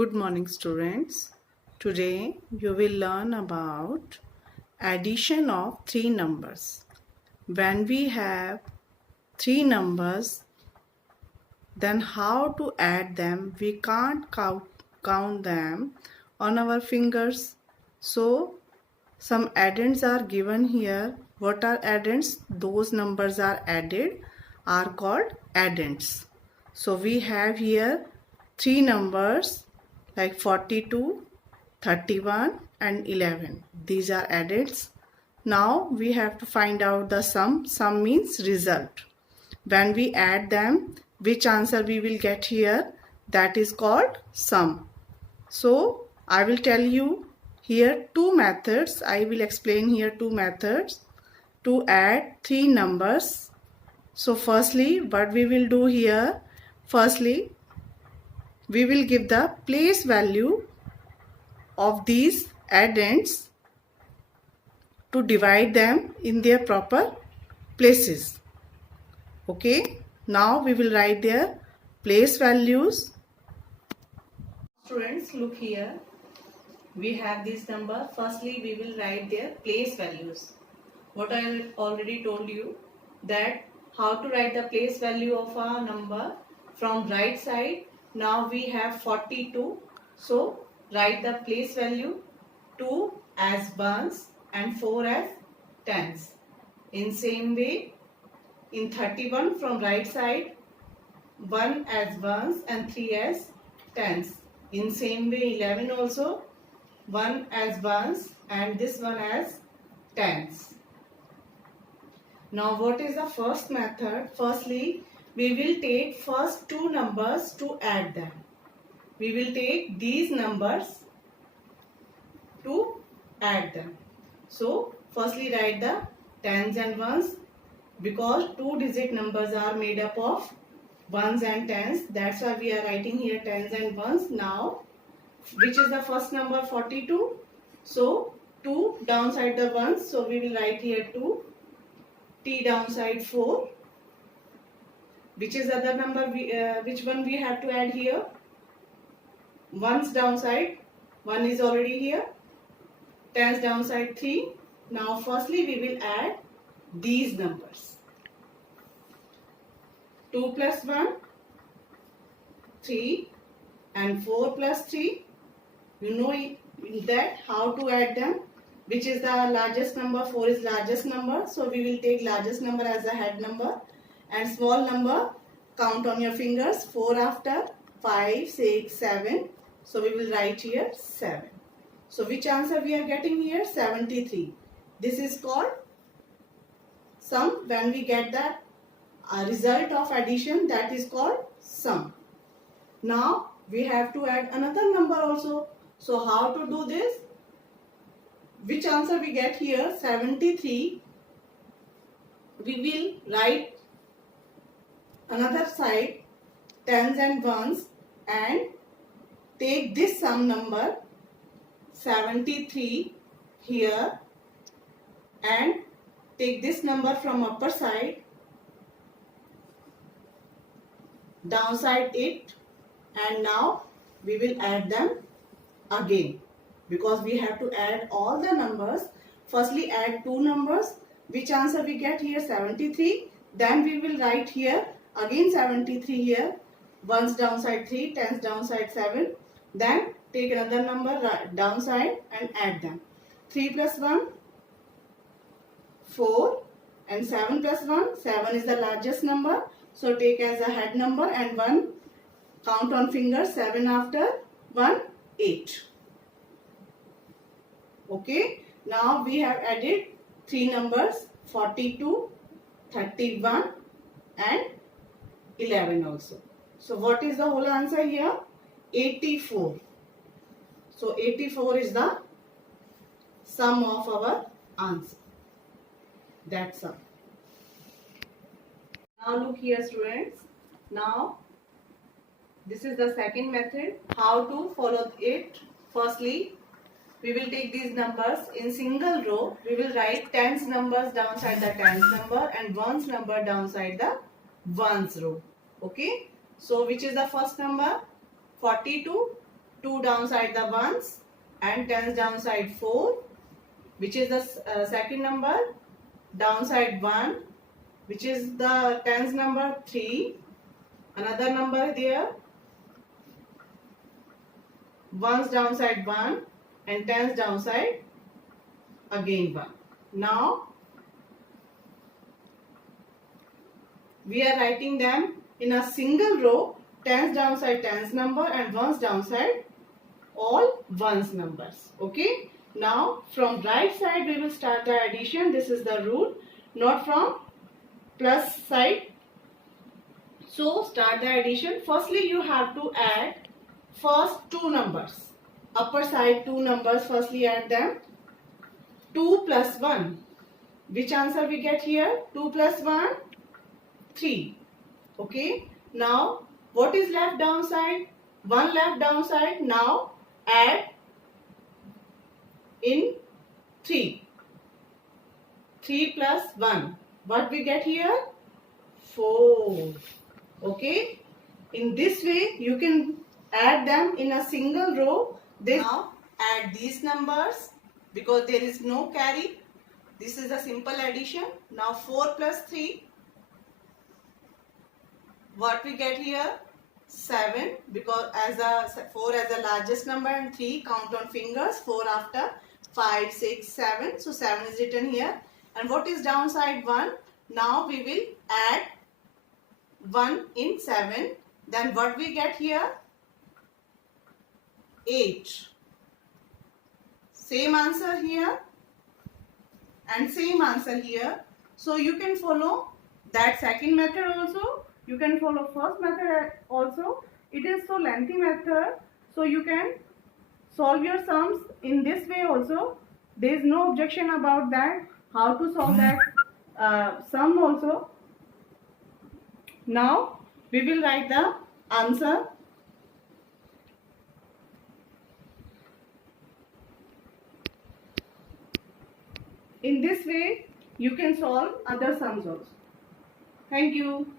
Good morning, students. Today you will learn about addition of three numbers. When we have three numbers, then how to add them? We can't count them on our fingers. So some addends are given here. What are addends? Those numbers are added are called addends. So we have here three numbers like 42, 31 and 11. These are addends. Now we have to find out the sum. Sum means result. When we add them, which answer we will get here? That is called sum. So I will tell you here two methods. I will explain here two methods to add three numbers. So firstly, what we will do here? Firstly, we will give the place value of these addends to divide them in their proper places. Okay, now we will write their place values. Students, look here. We have this number. Firstly, we will write their place values. What I already told you, that how to write the place value of a number from right side. Now we have 42. So write the place value 2 as ones and 4 as tens. In same way, in 31 from right side, 1 as ones and 3 as tens. In same way, 11 also, 1 as ones and this one as tens. Now what is the first method? Firstly, we will take first two numbers to add them. We will take these numbers to add them. So firstly write the tens and ones, because two-digit numbers are made up of ones and tens. That's why we are writing here tens and ones. Now, which is the first number? 42. So 2 downside the ones. So we will write here 2. T downside 4. Which is the other number? Which one we have to add here? Ones downside 1 is already here. Tens downside 3. Now firstly we will add these numbers. 2 plus 1, 3 and 4 plus 3. You know that how to add them. Which is the largest number? 4 is largest number. So we will take largest number as the head number. And small number, count on your fingers. 4 after, 5, 6, 7. So we will write here 7. So which answer we are getting here? 73. This is called sum. When we get the result of addition, that is called sum. Now we have to add another number also. So how to do this? Which answer we get here? 73. We will write another side tens and ones and take this sum number 73 here and take this number from upper side, downside it, and now we will add them again, because we have to add all the numbers. Firstly add two numbers. Which answer we get here? 73. Then we will write here again 73 here. Ones downside 3, tens downside 7. Then take another number downside and add them. 3 plus 1, 4 and 7 plus 1. 7 is the largest number. So take as a head number and 1. Count on fingers. 7 after 1, 8. Okay. Now we have added three numbers 42, 31 and 11 also. So what is the whole answer here? 84. So 84 is the sum of our answer. That's all. Now look here, students. Now this is the second method. How to follow it? Firstly, we will take these numbers in single row. We will write tens numbers downside the tens number and ones number downside the ones row. Okay. So which is the first number? 42. 2 downside the ones and tens downside 4, which is the second number. Downside 1, which is the tens number 3. Another number there. Ones downside 1 and tens downside again 1. Now we are writing them in a single row, tens downside tens number and ones downside all ones numbers. Okay. Now from right side we will start the addition. This is the rule, not from plus side. So start the addition. Firstly you have to add first two numbers. Upper side two numbers, firstly add them. 2 plus 1. Which answer we get here? 2 plus 1, 3. Okay. Now what is left downside? 1 left downside. Now add in 3. 3 plus 1. What we get here? 4. Okay. In this way you can add them in a single row. Now add these numbers because there is no carry. This is a simple addition. Now 4 plus 3. What we get here? 7, because as a 4 as the largest number and 3 count on fingers. 4 after 5, 6, 7. So 7 is written here. And what is downside 1? Now we will add 1 in 7. Then what we get here? 8. Same answer here and same answer here. So you can follow that second method also. You can follow first method also. It is so lengthy method. So you can solve your sums in this way also. There is no objection about that. How to solve that sum also. Now we will write the answer. In this way, you can solve other sums also. Thank you.